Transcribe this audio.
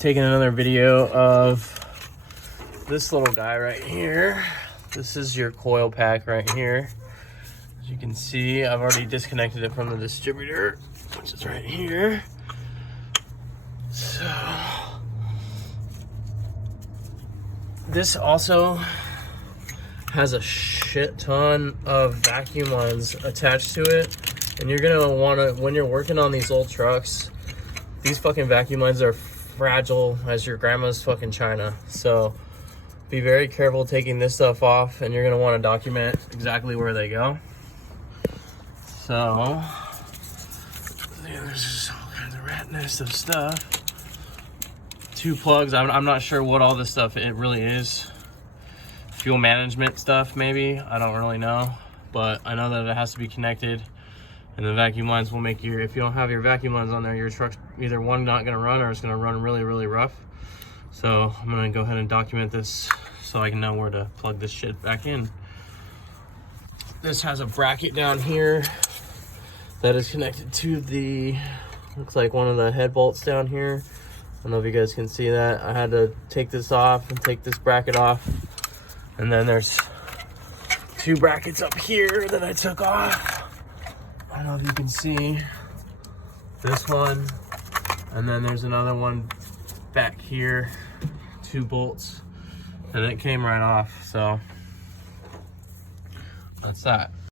taking another video of this little guy right here. This is your coil pack right here. As you can see, I've already disconnected it from the distributor, which is right here. So this also has a shit ton of vacuum lines attached to it, and you're gonna want to, when you're working on these old trucks, these fucking vacuum lines are fragile as your grandma's fucking china. So be very careful taking this stuff off, and you're gonna want to document exactly where they go. So yeah, there's just all kinds of rat nest of stuff. 2 plugs. I'm not sure what all this stuff it really is. Fuel management stuff, maybe. I don't really know, but I know that it has to be connected, and the vacuum lines will make your, if you don't have your vacuum lines on there, your truck's either one, not gonna run, or it's gonna run really, really rough. So I'm gonna go ahead and document this so I can know where to plug this shit back in. This has a bracket down here that is connected to the, looks like one of the head bolts down here. I don't know if you guys can see that. I had to take this off and take this bracket off. And then there's 2 brackets up here that I took off. I don't know if you can see this one. And then there's another one back here, 2 bolts. And it came right off, so that's that.